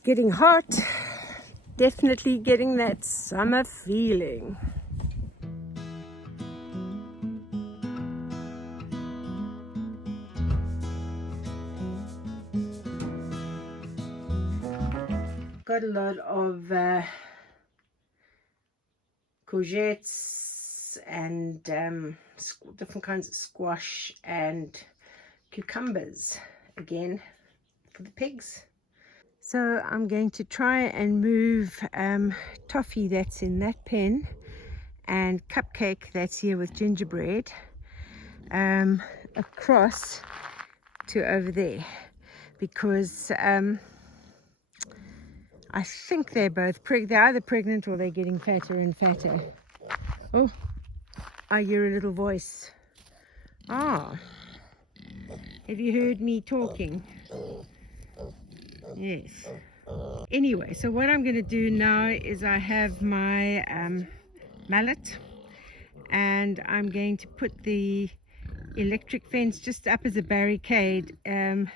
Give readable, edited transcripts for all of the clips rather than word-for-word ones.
It's getting hot, definitely getting that summer feeling. Got a lot of courgettes and different kinds of squash and cucumbers again for the pigs. So I'm going to try and move toffee that's in that pen and cupcake that's here with gingerbread across to over there, because I think they're both they're either pregnant or they're getting fatter and fatter. Oh, I hear a little voice. Ah, have you heard me talking? Yes. Anyway, so what I'm going to do now is I have my mallet, and I'm going to put the electric fence just up as a barricade so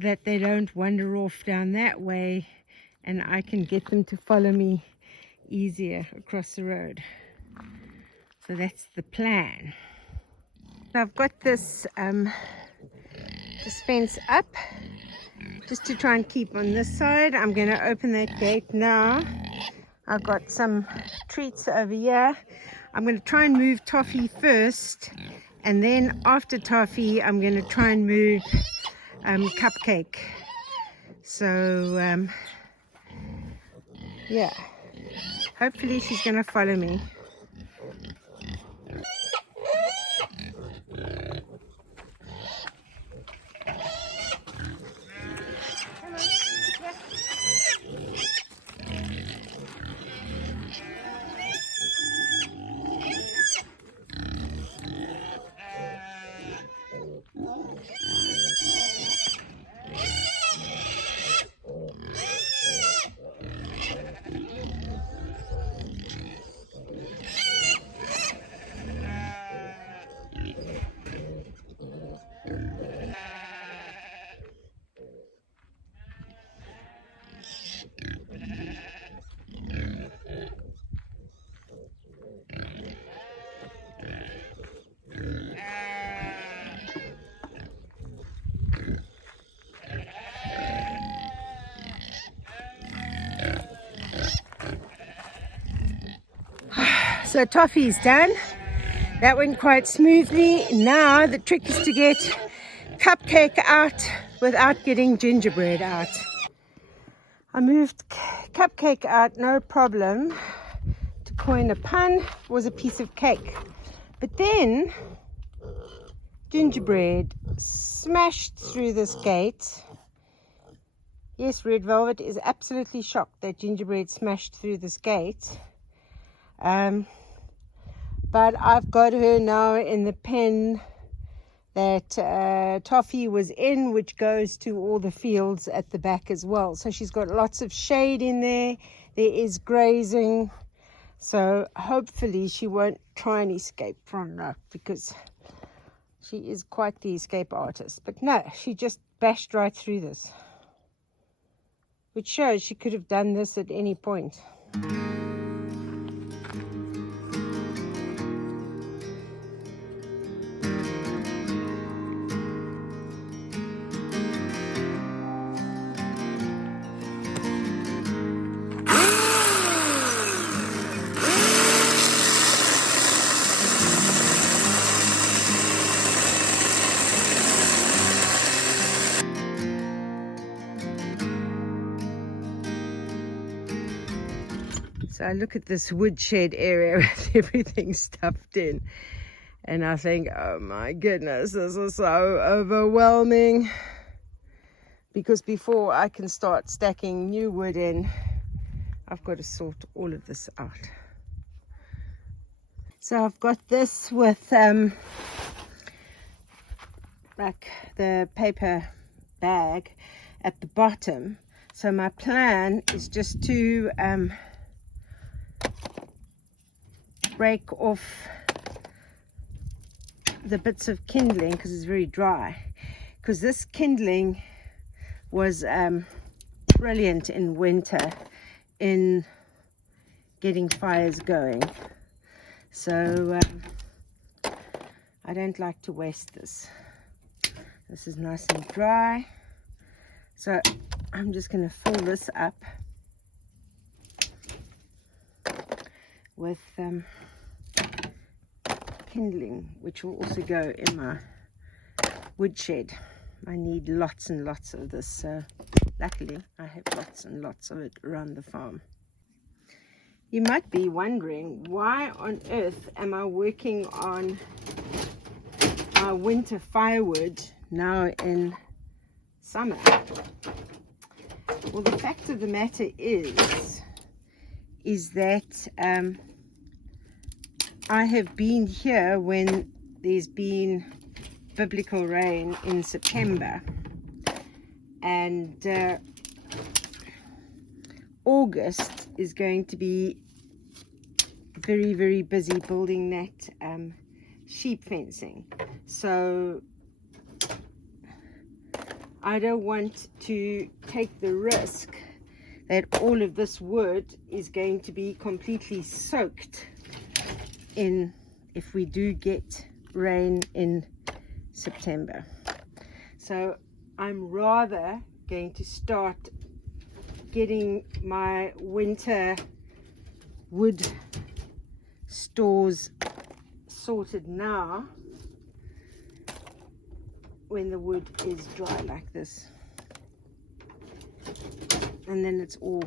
that they don't wander off down that way, and I can get them to follow me easier across the road. So that's the plan. I've got this fence up just to try and keep on this side. I'm going to open that gate now. I've got some treats over here. I'm going to try and move Toffee first, and then after Toffee I'm going to try and move Cupcake. So yeah, hopefully she's going to follow me. So Toffee's done. That went quite smoothly. Now the trick is to get Cupcake out without getting gingerbread out. I moved Cupcake out, no problem. To coin a pun, was a piece of cake. But then gingerbread smashed through this gate. Yes, Red Velvet is absolutely shocked that gingerbread smashed through this gate. But I've got her now in the pen that Toffee was in, which goes to all the fields at the back as well. So she's got lots of shade in there. There is grazing. So hopefully she won't try and escape from that, because she is quite the escape artist. But no, she just bashed right through this, which shows she could have done this at any point. So I look at this woodshed area with everything stuffed in, and I think, oh my goodness, this is so overwhelming. Because before I can start stacking new wood in, I've got to sort all of this out. So I've got this with like the paper bag at the bottom. So my plan is just to break off the bits of kindling, because it's very dry, because this kindling was brilliant in winter in getting fires going. So I don't like to waste this. This is nice and dry. So I'm just going to fill this up with kindling, which will also go in my woodshed. I need lots and lots of this, so luckily I have lots and lots of it around the farm. You might be wondering, why on earth am I working on my winter firewood now in summer? Well, the fact of the matter is that I have been here when there's been biblical rain in September, and August is going to be very, very busy building that sheep fencing. So I don't want to take the risk that all of this wood is going to be completely soaked in if we do get rain in September. So I'm rather going to start getting my winter wood stores sorted now, when the wood is dry like this, and then it's all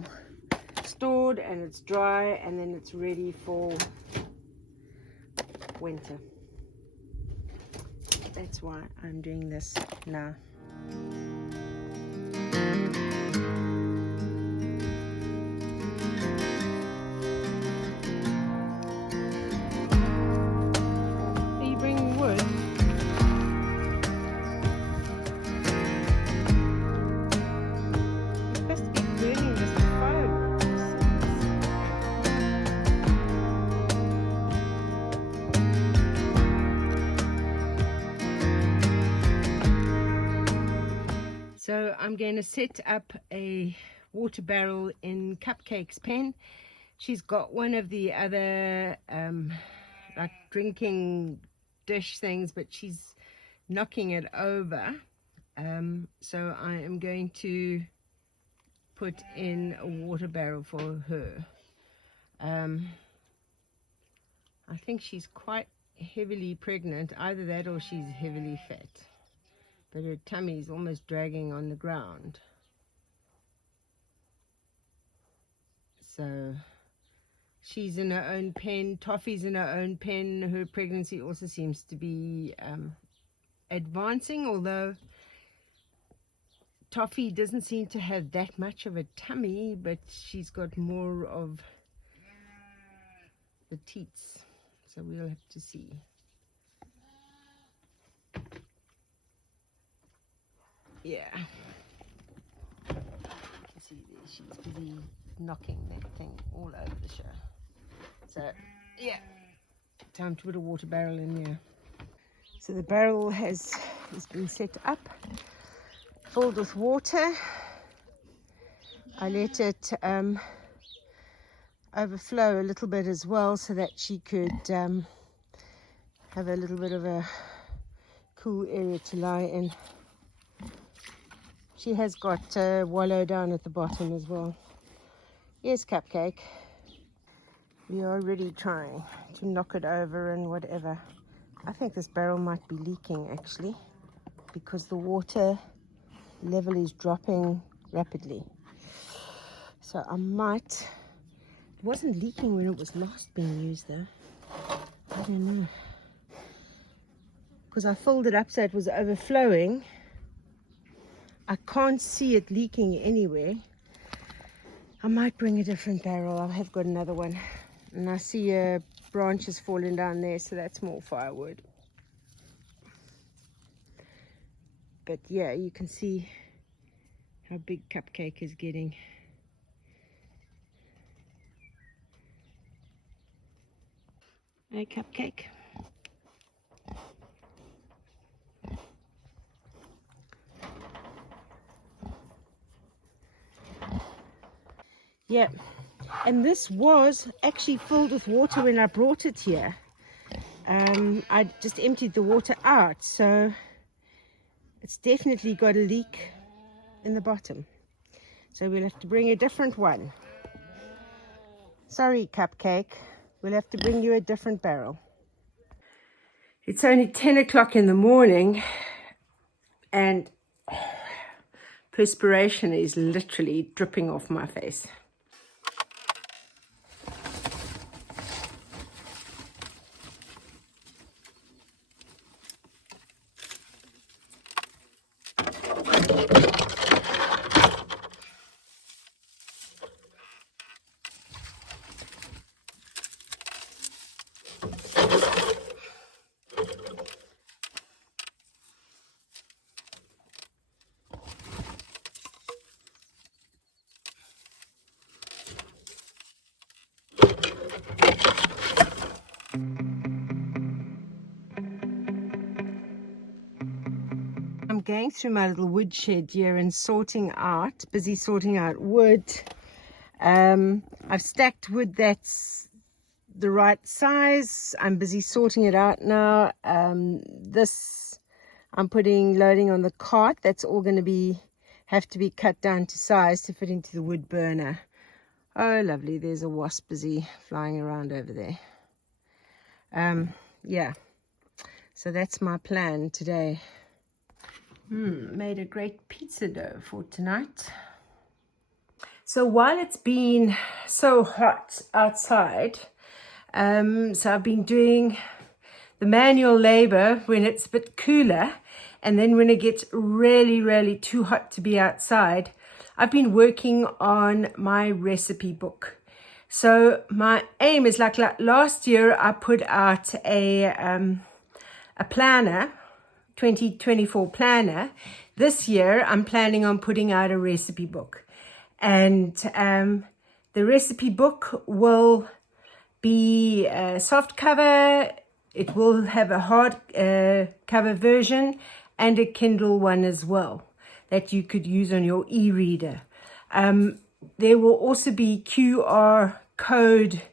stored and it's dry, and then it's ready for winter. That's why I'm doing this now. Are you bringing wood? You're supposed to be burning this with firewood. So I'm going to set up a water barrel in Cupcake's pen. She's got one of the other like drinking dish things, but she's knocking it over. So I am going to put in a water barrel for her. I think she's quite heavily pregnant, either that or she's heavily fat, but her tummy is almost dragging on the ground. So she's in her own pen, Toffee's in her own pen. Her pregnancy also seems to be advancing, although Toffee doesn't seem to have that much of a tummy, but she's got more of the teats, so we'll have to see. Yeah, you can see there she's busy knocking that thing all over the show. So yeah, time to put a water barrel in here. So the barrel has been set up, filled with water. I let it overflow a little bit as well, so that she could have a little bit of a cool area to lie in. She has got wallow down at the bottom as well. Yes, Cupcake. We are really trying to knock it over and whatever. I think this barrel might be leaking actually, because the water level is dropping rapidly. So I might... It wasn't leaking when it was last being used though. I don't know. Because I filled it up so it was overflowing. I can't see it leaking anywhere. I might bring a different barrel. I have got another one. And I see branches falling down there, so that's more firewood. But yeah, you can see how big Cupcake is getting. Hey, Cupcake. Yeah, and this was actually filled with water when I brought it here. I just emptied the water out, so it's definitely got a leak in the bottom. So we'll have to bring a different one. Sorry, Cupcake. We'll have to bring you a different barrel. It's only 10 o'clock in the morning, and perspiration is literally dripping off my face. I'm going through my little woodshed here and busy sorting out wood. I've stacked wood that's the right size. I'm busy sorting it out now. This I'm loading on the cart. That's all going to have to be cut down to size to fit into the wood burner. Oh, lovely. There's a wasp busy flying around over there. Yeah. So that's my plan today. Made a great pizza dough for tonight. So while it's been so hot outside, so I've been doing the manual labor when it's a bit cooler, and then when it gets really, really too hot to be outside, I've been working on my recipe book. So my aim is like last year I put out a planner, 2024 planner. This year I'm planning on putting out a recipe book, and the recipe book will be a soft cover. It will have a hard cover version and a Kindle one as well that you could use on your e-reader. There will also be QR code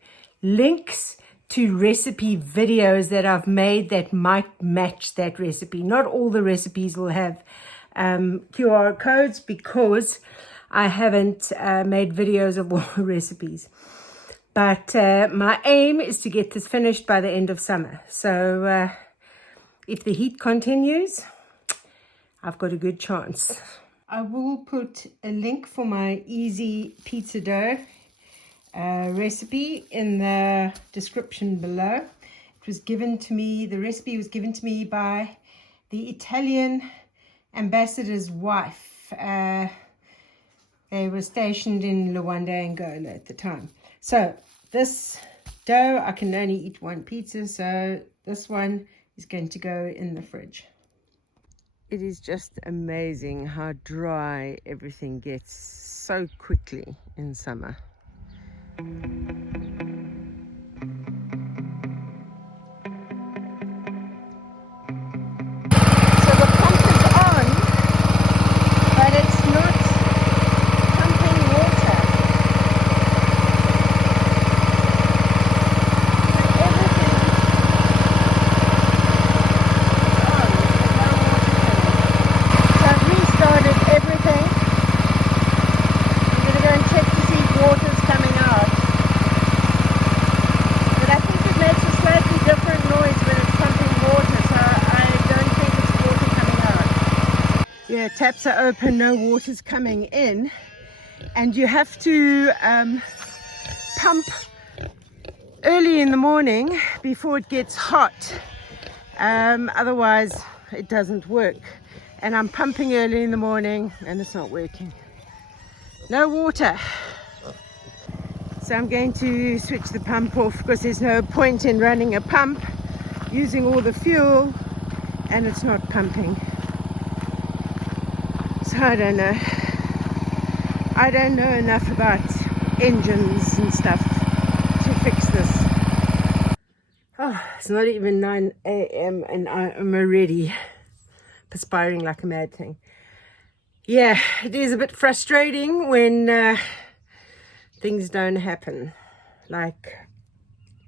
links to recipe videos that I've made that might match that recipe. Not all the recipes will have QR codes because I haven't made videos of all the recipes. But my aim is to get this finished by the end of summer. So if the heat continues, I've got a good chance. I will put a link for my easy pizza dough recipe in the description below. It was given to me, the recipe was given to me by the Italian ambassador's wife. They were stationed in Luanda, Angola at the time. So this dough, I can only eat one pizza, so this one is going to go in the fridge. It is just amazing how dry everything gets so quickly in summer. Yeah, taps are open, no water's coming in, and you have to pump early in the morning before it gets hot, otherwise it doesn't work. And I'm pumping early in the morning and it's not working. No water. So I'm going to switch the pump off because there's no point in running a pump using all the fuel and it's not pumping. So I don't know. I don't know enough about engines and stuff to fix this. Oh, it's not even 9 a.m. and I am already perspiring like a mad thing. Yeah, it is a bit frustrating when things don't happen. Like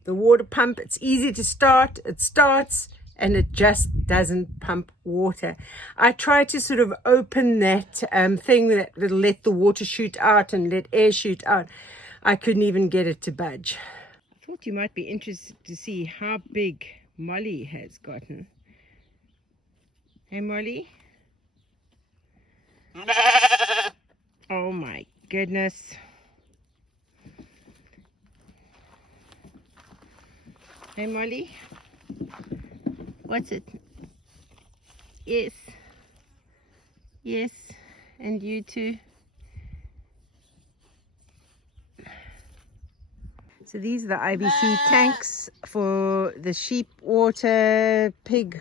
the water pump, it's easy to start, it starts, and it just doesn't pump water. I try to sort of open that thing that will let the water shoot out and let air shoot out. I couldn't even get it to budge. I thought you might be interested to see how big Molly has gotten. Hey, Molly? Oh my goodness. Hey, Molly? What's it? Yes. Yes. And you too. So these are the IBC tanks for the sheep water, pig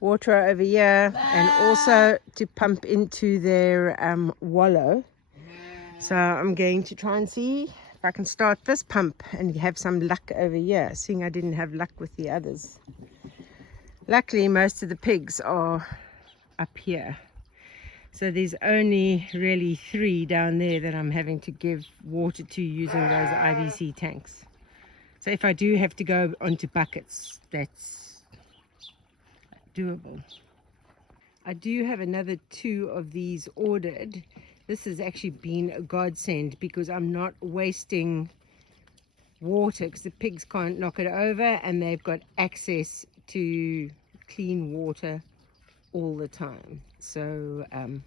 water over here, and also to pump into their wallow. So I'm going to try and see if I can start this pump and have some luck over here, seeing I didn't have luck with the others. Luckily, most of the pigs are up here. So there's only really 3 down there that I'm having to give water to using those IBC tanks. So if I do have to go onto buckets, that's doable. I do have another 2 of these ordered. This has actually been a godsend because I'm not wasting water because the pigs can't knock it over and they've got access to clean water all the time. So I'm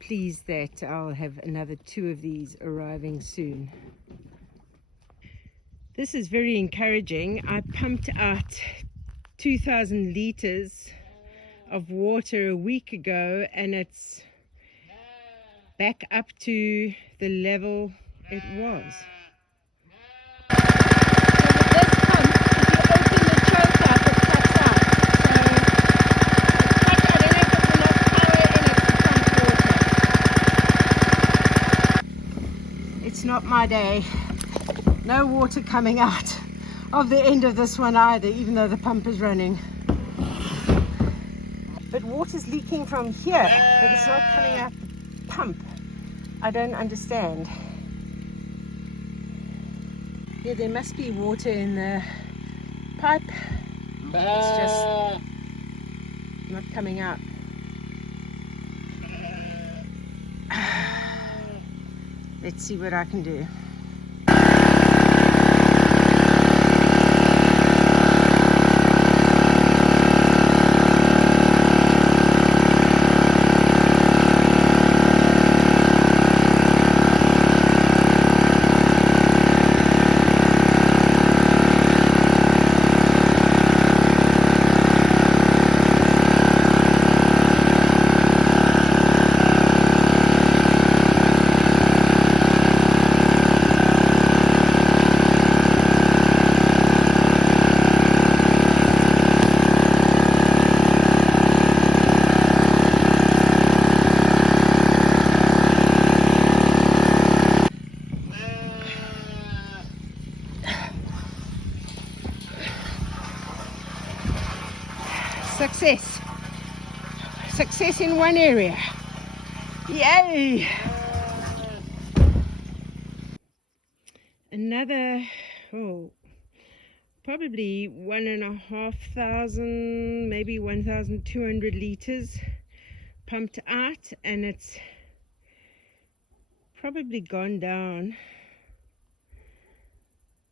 pleased that I'll have another 2 of these arriving soon. This is very encouraging. I pumped out 2,000 liters of water a week ago and it's back up to the level it was. It's not my day. No water coming out of the end of this one either, even though the pump is running. But water's leaking from here, but it's not coming out the pump. I don't understand. Yeah, there must be water in the pipe. It's just not coming out. Let's see what I can do. Success. Success in one area. Yay! Another, probably 1,500, maybe 1,200 liters pumped out, and it's probably gone down,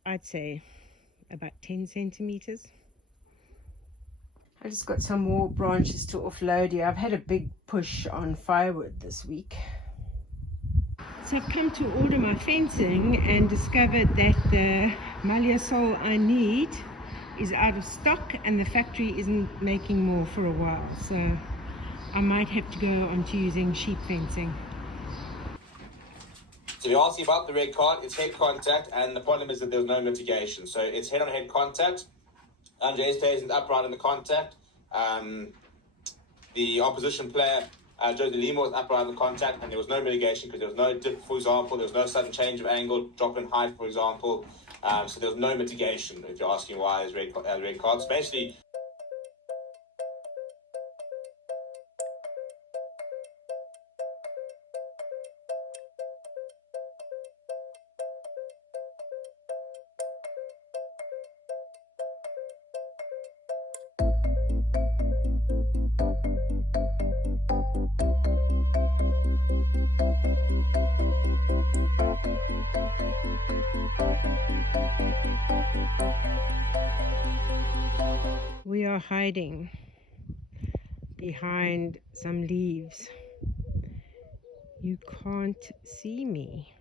I'd say, about 10 centimeters. I just got some more branches to offload here. I've had a big push on firewood this week. So I've come to order my fencing and discovered that the Maliasol I need is out of stock and the factory isn't making more for a while. So I might have to go on to using sheep fencing. So you're asking about the red card, it's head contact, and the problem is that there's no mitigation. So it's head-on-head contact. Andre stays in the upright in the contact. The opposition player, Joe De Lima, was upright in the contact, and there was no mitigation because there was no dip, for example. There was no sudden change of angle, drop in height, for example. So there was no mitigation, if you're asking why there's red cards. Basically, are hiding behind some leaves. You can't see me.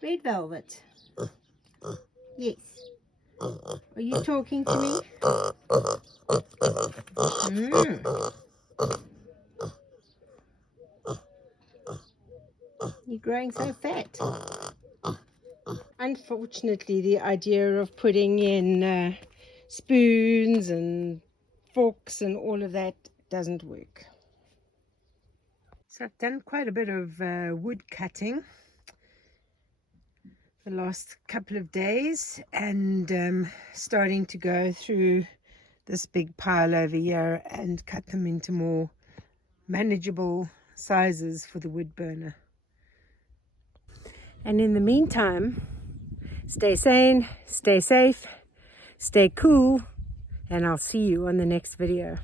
Red velvet. Yes. Are you talking to me? Mm. You're growing so fat. Unfortunately, the idea of putting in spoons and forks and all of that doesn't work. So I've done quite a bit of wood cutting the last couple of days, and starting to go through this big pile over here and cut them into more manageable sizes for the wood burner. And in the meantime, stay sane, stay safe, stay cool, and I'll see you on the next video.